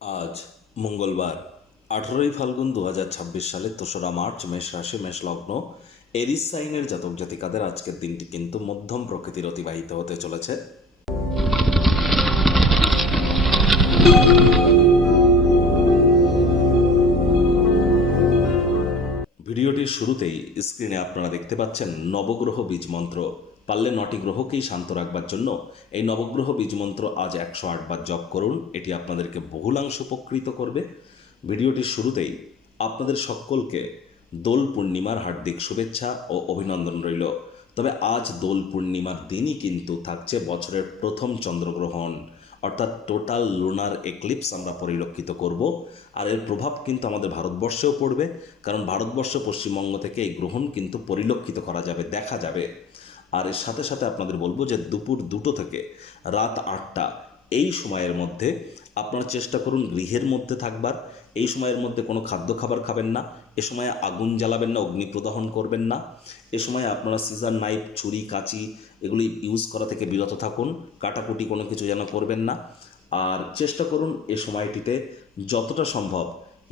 আজ মঙ্গলবার 18ই ফাল্গুন 2026 সালে 3রা মার্চ মেষ রাশি মেষ লগ্ন এরিস সাইনের জাতক জাতিকাদের আজকের দিনটি কিন্তু মধ্যম প্রকৃতির অতিবাহিত হতে চলেছে। ভিডিওটির শুরুতেই স্ক্রিনে আপনারা দেখতে পাচ্ছেন নবগ্রহ বীজ মন্ত্র। পারলে 9টি গ্রহকেই শান্ত রাখবার জন্য এই নবগ্রহ বীজ মন্ত্র আজ 108 বার জপ করুন। এটি আপনাদেরকে বহুলাংশ উপকৃত করবে। ভিডিওটির শুরুতেই আপনাদের সকলকে দোল পূর্ণিমার হার্দিক শুভেচ্ছা ও অভিনন্দন রইল। তবে আজ দোল পূর্ণিমার দিনই কিন্তু থাকছে বছরের প্রথম চন্দ্রগ্রহণ, অর্থাৎ টোটাল লুনার এক্লিপস আমরা পরিলক্ষিত করব। আর এর প্রভাব কিন্তু আমাদের ভারতবর্ষেও পড়বে, কারণ ভারতবর্ষ পশ্চিমবঙ্গ থেকে এই গ্রহণ কিন্তু পরিলক্ষিত করা যাবে, দেখা যাবে। আর এর সাথে সাথে আপনাদের বলবো যে দুপুর 2টো থেকে রাত 8টা এই সময়ের মধ্যে আপনারা চেষ্টা করুন গৃহের মধ্যে থাকবার। এই সময়ের মধ্যে কোনো খাদ্য খাবার খাবেন না, এ সময় আগুন জ্বালাবেন না, অগ্নি প্রদহন করবেন না। এ সময় আপনারা সিজার নাইফ, ছুরি, কাঁচি এগুলি ইউজ করা থেকে বিরত থাকুন। কাটাকুটি কোনো কিছু যেন করবেন না। আর চেষ্টা করুন এ সময়টিতে যতটা সম্ভব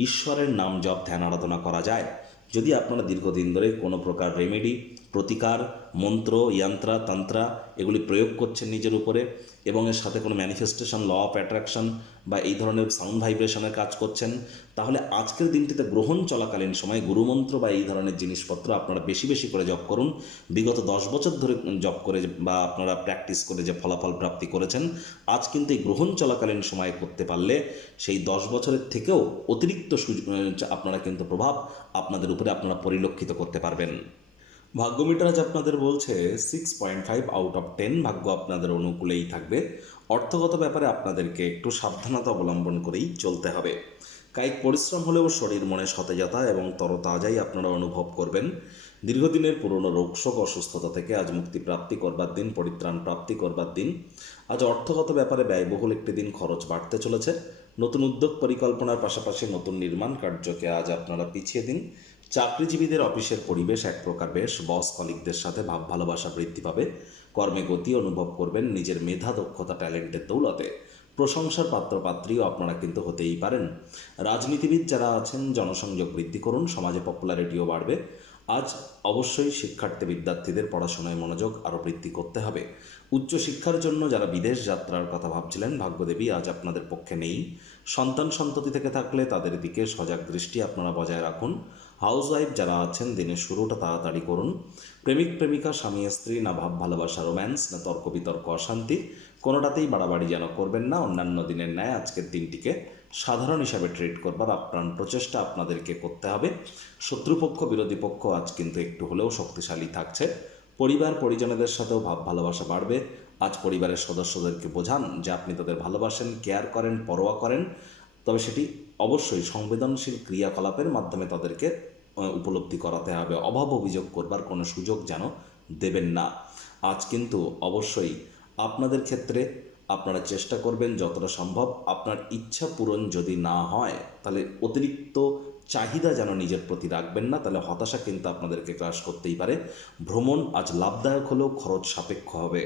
ঈশ্বরের নাম জপ ধ্যান আরাধনা করা যায়। যদি আপনারা দীর্ঘদিন ধরে কোনো প্রকার রেমেডি, প্রতিকার, মন্ত্র, যন্ত্রা, তন্ত্রা এগুলি প্রয়োগ করছেন নিজের উপরে, এবং এর সাথে কোনো ম্যানিফেস্টেশন, ল অফ অ্যাট্রাকশন বা এই ধরনের সাউন্ড ভাইব্রেশনের কাজ করছেন, তাহলে আজকের দিনটিতে গ্রহণ চলাকালীন সময় গুরুমন্ত্র বা এই ধরনের জিনিসপত্র আপনারা বেশি বেশি করে জপ করুন। বিগত 10 বছর ধরে জপ করে বা আপনারা প্র্যাকটিস করে যে ফলাফল প্রাপ্তি করেছেন, আজ কিন্তু এই গ্রহণ চলাকালীন সময় করতে পারলে সেই 10 বছরের থেকেও অতিরিক্ত আপনারা কিন্তু প্রভাব আপনাদের উপরে আপনারা পরিলক্ষিত করতে পারবেন। ভাগ্য মিটার আজ আপনাদের বলছে 6.5 আউট অফ 10 ভাগ্য আপনাদের অনুকূলেই থাকবে। অর্থগত ব্যাপারে আপনাদেরকে একটু সাবধানতা অবলম্বন করেই চলতে হবে। কায়িক পরিশ্রম হলেও শরীর মনে সতেজতা এবং তরতাজাই আপনারা অনুভব করবেন। দীর্ঘদিনের পুরনো রোগশোক অসুস্থতা থেকে আজ মুক্তি প্রাপ্তি করবার দিন, পরিত্রাণ প্রাপ্তি করবার দিন। আজ অর্থগত ব্যাপারে ব্যয়বহুল একটি দিন, খরচ বাড়তে চলেছে। নতুন উদ্যোগ পরিকল্পনার পাশাপাশি নতুন নির্মাণ কার্যকে আজ আপনারা পিছিয়ে দিন। চাকরিজীবীদের অফিসের পরিবেশ এক প্রকার বেশ, বস কলিগদের সাথে ভাব ভালোবাসা বৃদ্ধি পাবে। কর্মে গতি অনুভব করবেন নিজের মেধা, দক্ষতা, ট্যালেন্টের দৌলতে। প্রশংসার পাত্রপাত্রীও আপনারা কিন্তু হতেই পারেন। রাজনীতিবিদ যারা আছেন জনসংযোগ বৃদ্ধি করুন, সমাজে পপুলারিটিও বাড়বে। আজ অবশ্যই শিক্ষার্থী বিদ্যার্থীদের পড়াশোনায় মনোযোগ আরও বৃদ্ধি করতে হবে। উচ্চশিক্ষার জন্য যারা বিদেশ যাত্রার কথা ভাবছিলেন, ভাগ্যদেবী আজ আপনাদের পক্ষে নেই। সন্তান সন্ততি থেকে থাকলে তাদের দিকে সজাগ দৃষ্টি আপনারা বজায় রাখুন। হাউসওয়াইফ যারা আছেন দিনের শুরুটা তাড়াতাড়ি করুন। প্রেমিক প্রেমিকা, স্বামী স্ত্রী, না ভাব ভালোবাসা রোম্যান্স, না তর্ক বিতর্ক অশান্তি, কোনোটাতেই বাড়াবাড়ি যেন করবেন না। অন্যান্য দিনের ন্যায় আজকের দিনটিকে সাধারণ হিসাবে ট্রিট করবার আপ্রাণ প্রচেষ্টা আপনাদেরকে করতে হবে। শত্রুপক্ষ, বিরোধী পক্ষ আজ কিন্তু একটু হলেও শক্তিশালী থাকছে। পরিবার পরিজনদের সাথেও ভাব ভালোবাসা বাড়বে। আজ পরিবারের সদস্যদেরকে বোঝান যে আপনি তাদের ভালোবাসেন, কেয়ার করেন, পরোয়া করেন, তবে সেটি অবশ্যই সংবেদনশীল ক্রিয়াকলাপের মাধ্যমে তাদেরকে উপলব্ধি করাতে হবে। অভাব অভিযোগ করবার কোনো সুযোগ যেন দেবেন না। আজ কিন্তু অবশ্যই আপনাদের ক্ষেত্রে আপনারা চেষ্টা করবেন যতটা সম্ভব আপনার ইচ্ছা পূরণ যদি না হয় তাহলে অতিরিক্ত চাহিদা যেন নিজের প্রতি রাখবেন না, তাহলে হতাশা কিন্তু আপনাদেরকে গ্রাস করতেই পারে। ভ্রমণ আজ লাভদায়ক হলেও খরচ সাপেক্ষ হবে।